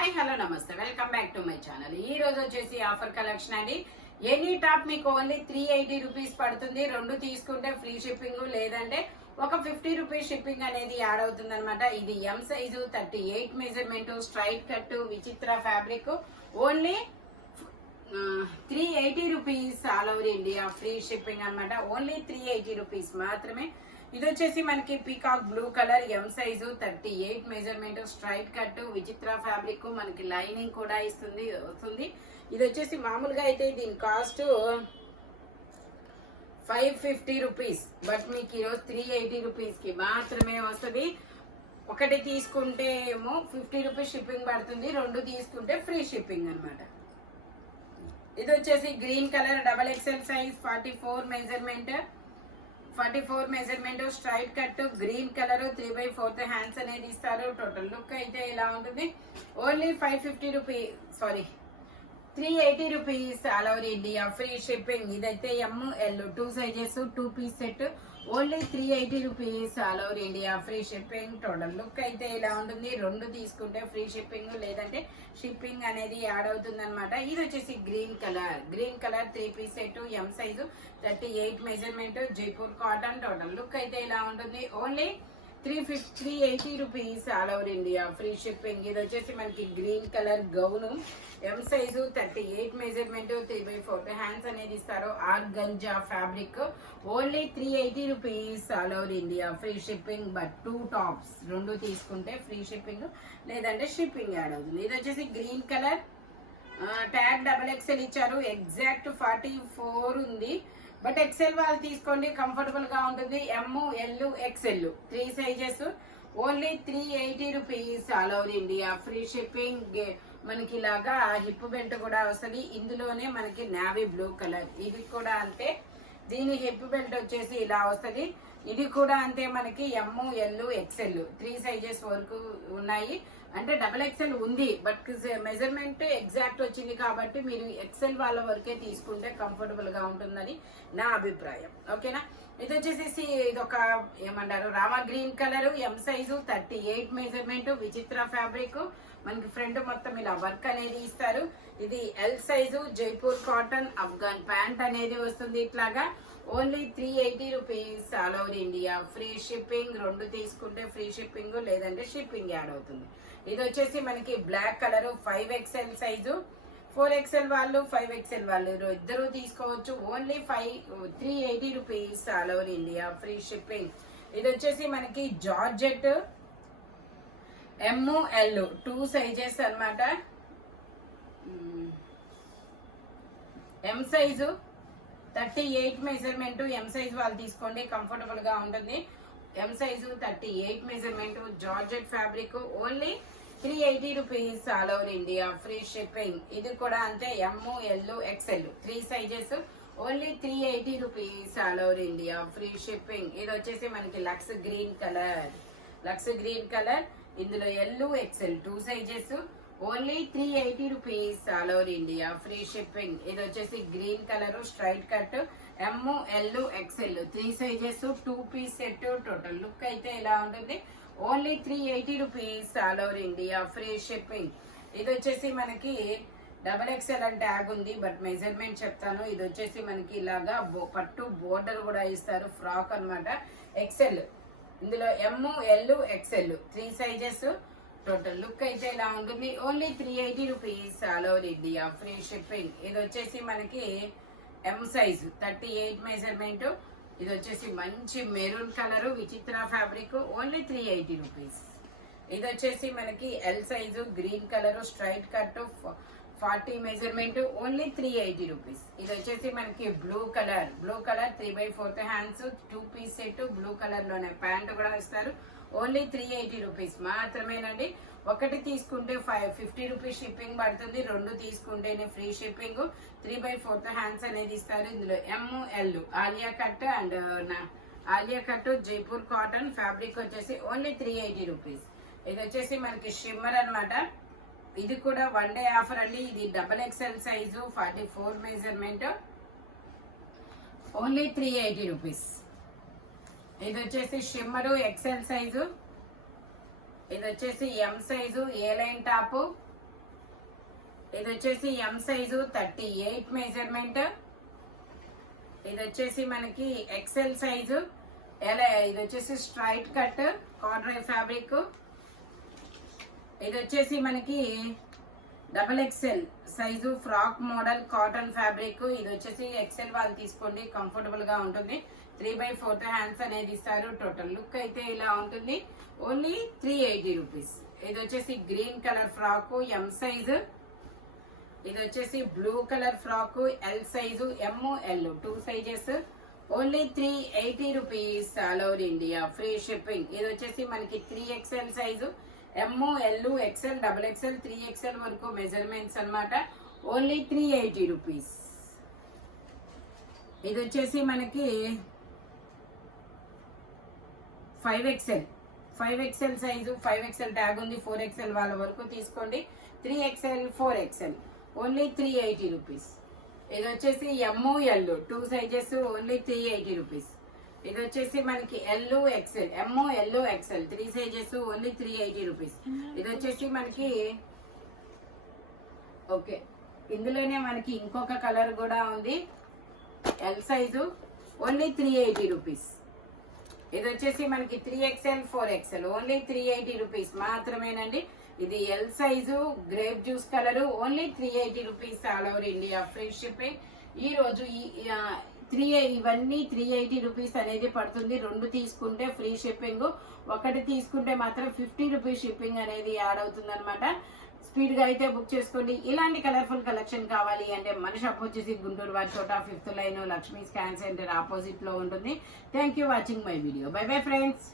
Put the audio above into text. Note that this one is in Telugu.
హాయ్ హలో నమస్తే welcome back to my channel. ఈ రోజు వచ్చేసి ఆఫర్ కలెక్షన్ అండి. ఎనీ టాప్ మీకు ఓన్లీ 380 రూపీస్ పడుతుంది. రెండు తీసుకుంటే ఫ్రీ షిప్పింగ్, లేదంటే ఒక 50 రూపీస్ షిప్పింగ్ అనేది యాడ్ అవుతుంది అనమాట. ఇది M size 38 measurement straight cut Vichitra fabric. Only 380 rupees all over India free shipping అనమాట. ఓన్లీ 380 రూపీస్ మాత్రమే. ఇది వచ్చేసి మనకి peacock blue colour M size 38 measurement straight cut Vichitra fabric. మనకి లైనింగ్ కూడా వస్తుంది. ఇది వచ్చేసి మామూలుగా అయితే దీని కాస్ట్ 550 రూపీస్, బట్ మీకు ఈరోజు 380 రూపీస్ కి మాత్రమే వస్తుంది. ఒకటి తీసుకుంటే ఏమో 50 రూపీస్ షిప్పింగ్ పడుతుంది, రెండు తీసుకుంటే ఫ్రీ షిప్పింగ్ అనమాట. ఇది వచ్చేసి green colour double XL size 44 measurement straight cut green colour 3/4 hands అనేది ఇస్తారు. టోటల్ లుక్ అయితే ఇలా ఉంటుంది. Only 380 rupees all over India free shipping. ఇదైతే ML 2 sizes 2 piece set. Only 380 rupees all over India free shipping. Total look అయితే ఇలా ఉంటుంది. రెండు తీసుకుంటే ఫ్రీ షిప్పింగ్, లేదంటే షిప్పింగ్ అనేది యాడ్ అవుతుంది అనమాట. ఇది వచ్చేసి గ్రీన్ కలర్ 3 పీస్ సెట్ ఎం size 38 measurement Jaipur cotton. Total look అయితే ఇలా ఉంటుంది. Only 380 rupees all over India free shipping. ఇది వచ్చేసి మనకి గ్రీన్ కలర్ గౌను ఎం సైజు 38 మెజర్మెంట్ 3/4 హ్యాండ్స్ అనేది ఇస్తారు. Organza fabric. Only 380 rupees all over India free shipping. But 2 tops రెండు తీసుకుంటే ఫ్రీ షిప్పింగ్, లేదంటే షిప్పింగ్ యాడ్ అవుతుంది. ఇది వచ్చేసి green colour tag double XL ఇచ్చారు. ఎగ్జాక్ట్ 44 ఉంది, బట్ ఎక్సెల్ వాళ్ళు తీసుకోండి, కంఫర్టబుల్ గా ఉంటుంది. ML XL 3 sizes. Only 380 rupees all over India free shipping. మనకి ఇలాగా హిప్ బెల్ట్ కూడా వస్తుంది. ఇందులోనే మనకి నావీ బ్లూ కలర్, ఇది కూడా అంతే. దీని హిప్ బెల్ట్ వచ్చేసి ఇలా వస్తుంది. ఇది కూడా అంతే. మనకి ML XL 3 సైజెస్ వరకు ఉన్నాయి. అంటే డబల్ ఎక్స్ఎల్ ఉంది, బట్ మెజర్మెంట్ ఎగ్జాక్ట్ వచ్చింది కాబట్టి మీరు ఎక్స్ఎల్ వాళ్ళ వరకే తీసుకుంటే కంఫర్టబుల్ గా ఉంటుందని నా అభిప్రాయం. ఓకేనా. ఇది వచ్చేసి ఇది ఒక ఏమంటారు Rama green colour M size 38 measurement విచిత్ర ఫ్యాబ్రిక్. మనకి ఫ్రంట్ మొత్తం ఇలా వర్క్ అనేది ఇస్తారు. ఇది L size Jaipur cotton Afghan pant అనేది వస్తుంది ఇట్లాగా. Only 380 rupees all over India free shipping. రెండు తీసుకుంటే ఫ్రీ షిప్పింగ్, లేదంటే షిప్పింగ్ యాడ్ అవుతుంది. ఇది వచ్చేసి మనకి black colour 5XL size. 4XL వాళ్ళు 5XL వాళ్ళు ఇద్దరు తీసుకోవచ్చు. Only 380 rupees all over India free shipping. ఇది వచ్చేసి మనకి జార్జెట్ ML 2 సైజెస్ అనమాట. ఎం సైజు 38 మెజర్మెంట్ ఎం సైజ్ వాళ్ళు తీసుకోండి, కంఫర్టబుల్ గా ఉంటుంది. ఎం size 38 measurement georgette fabric. Only 380 rupees all over India free shipping. ఇది కూడా అంతే. ML XL 3 sizes. Only 380 rupees all over India free shipping. ఇది వచ్చేసి మనకి లక్స్ గ్రీన్ కలర్. ఇందులో LU XL 2 sizes. Only 380 rupees all over India free shipping. ఇది వచ్చేసి green colour straight cut ML XL 3 sizes 2 piece set. Total look అయితే ఇలా ఉంటుంది. Only 380 rupees all over India free shipping. ఇది వచ్చేసి మనకి డబల్ ఎక్స్ఎల్ అని ట్యాగ్ ఉంది, బట్ మెజర్మెంట్ చెప్తాను. ఇది వచ్చేసి మనకి ఇలాగా పట్టు బోర్డర్ కూడా ఇస్తారు. ఫ్రాక్ అనమాట. ఎక్సెల్. ఇందులో ML XL 3 sizes. Total look అయితే ఇలా ఉంటుంది. Only 380 rupees all over India free shipping. ఇది వచ్చేసి మనకి ఎం సైజ్ 38 మెజర్మెంట్. ఇది వచ్చేసి మంచి maroon colour Vichitra fabric. Only 380 rupees. ఇది వచ్చేసి మనకి L size green colour straight cut 40 measurement. Only 380 rupees. ఇది వచ్చేసి మనకి blue colour 3/4 hands 2 piece set. Blue colour లోనే ప్యాంట్ కూడా ఇస్తారు. ఓన్లీ 380 రూపీస్ మాత్రమేనండి. ఒకటి తీసుకుంటే 50 రూపీస్ షిప్పింగ్ పడుతుంది, రెండు తీసుకుంటేనే ఫ్రీ షిప్పింగ్. 3/4 హ్యాండ్స్ అనేది ఇస్తారు. ఇందులో ML Alia cut Jaipur cotton fabric వచ్చేసి ఓన్లీ 380 రూపీస్. ఇది వచ్చేసి మనకి షిమ్మర్ అనమాట. ఇది కూడా 1 డే ఆఫర్ అండి. ఇది double XL size 44 measurement. Only 380 rupees. ఇది వచ్చేసి షిమ్మరు ఎక్సెల్ సైజు. ఇది వచ్చేసి ఎం సైజు ఏ లైన్ టాప్ ఇది వచ్చేసి ఎం సైజు 38 మెజర్మెంట్. ఇది వచ్చేసి మనకి ఎక్సెల్ సైజు. ఇది వచ్చేసి స్ట్రైట్ కట్ కార్డ్రై ఫ్యాబ్రిక్. ఇది వచ్చేసి మనకి double XL size frock model cotton fabric. ఇది వచ్చేసి ఎక్సెల్ వాళ్ళు తీసుకోండి, కంఫర్టబుల్ గా ఉంటుంది. 3/4 హ్యాండ్స్ అనేది ఇస్తారు. టోటల్ లుక్ అయితే ఇలా ఉంటుంది. Only 380 rupees. ఇది వచ్చేసి green colour frock M size. ఇది వచ్చేసి blue colour frock L size, M L 2 sizes. Only 380 rupees. All over India free shipping. ఇది వచ్చేసి మనకి 3XL size, M L XL double XL 3XL వరకు మెజర్మెంట్స్ అన్నమాట. Only 380 rupees. ఇది వచ్చేసి మనకి 5XL సైజు, 5XL ట్యాగ్ ఉంది. 4XL వాళ్ళ వరకు తీసుకోండి. 3XL 4XL only 380 rupees. ఇది వచ్చేసి M L 2 sizes, only 380 rupees. ఇది వచ్చేసి మనకి L XL, M L XL 3 sizes, only 380 rupees. ఇది వచ్చేసి మనకి ఓకే, ఇందులోనే మనకి ఇంకొక కలర్ కూడా ఉంది. L size, only 380 rupees. ఇది వచ్చేసి మనకి 3XL 4XL, ఓన్లీ 380 రూపీస్ మాత్రమేనండి. ఇది L size grape juice colour, only 380 rupees. All over India free shipping. ఈ రోజు ఇవన్నీ 380 రూపీస్ అనేది పడుతుంది. 2 తీసుకుంటే ఫ్రీ షిప్పింగ్, 1 తీసుకుంటే మాత్రం 50 రూపీస్ షిప్పింగ్ అనేది యాడ్ అవుతుంది అనమాట. స్పీడ్ గా అయితే బుక్ చేసుకోండి. ఇలాంటి కలర్ఫుల్ కలెక్షన్ కావాలి అంటే మన షాప్ వచ్చేసి గుంటూరు వారి చోట 5th line Lakshmi scan centre opposite లో ఉంటుంది. Thank you watching my video. By bye friends.